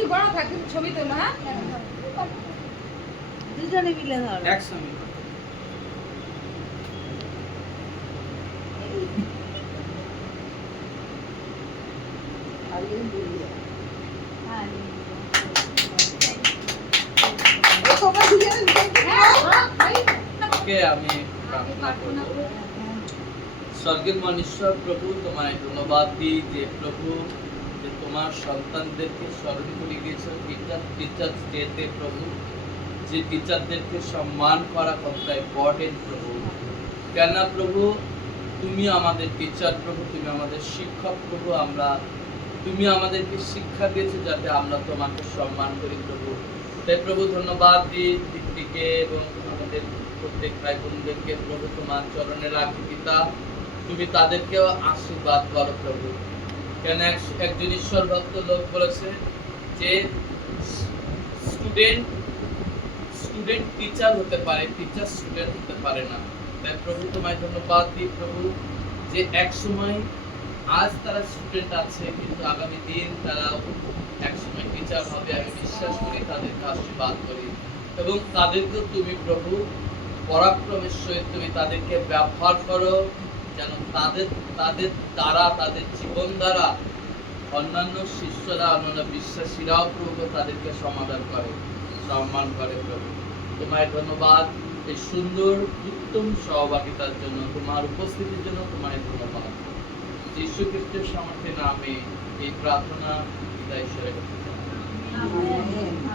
দিদি বড় থাক ছবি তোলো হ্যাঁ দুজনে মিলে ধর একসঙ্গে ওকে আমি প্রার্থনা করব। স্বর্গের মনীশ্বর প্রভু তোমায় ধন্যবাদ দিই যে প্রভু যে তোমার সন্তানদেরকে স্মরণ করে দিয়েছো টিচার্স ডেতে প্রভু, যে টিচারদেরকে সম্মান করা কতটা ইম্পর্টেন্ট প্রভু। কেন প্রভু তুমি আমাদের টিচার প্রভু, তুমি আমাদের শিক্ষক প্রভু, তুমি আমাদেরকে শিক্ষা দিয়েছো যাতে আমরা তোমাকে সম্মান করি প্রভু। তাই প্রভু ধন্যবাদ দিই দিদিকে এবং আমাদের প্রত্যেক ভাই বোনদেরকে প্রভু তোমার চরণে রাখি পিতা, তুমি তাদেরকেও আশীর্বাদ করো প্রভু। কেন একজন ঈশ্বর ভক্ত লোক বলেছে যে স্টুডেন্ট টিচার হতে পারে, টিচার স্টুডেন্ট হতে পারে না। তাই প্রভু তোমায় ধন্যবাদ দিই প্রভু যে এক সময় আজ তারা স্টুডেন্ট আছে কিন্তু আগামী দিন তারা একসময় টিচার হবে। আমি বিশ্বাস করি, তাদেরকে আশীর্বাদ করি এবং তাদেরকে তুমি প্রভু পরাক্রমের সহিত তুমি তাদেরকে ব্যবহার করো, যেন তাদের দ্বারা তাদের জীবন দ্বারা অন্যান্য শিষ্যরা অন্যান্য বিশ্বাসীরাও প্রভু তাদেরকে সমাদর করে, সম্মান করে প্রভু। তোমায় ধন্যবাদ এই সুন্দর উত্তম সহভাগিতার জন্য, তোমার উপস্থিতির জন্য তোমায় ধন্যবাদ। যীশু খ্রিস্টের সামর্থ্যে নামে এই প্রার্থনা ঈশ্বরের কাছে।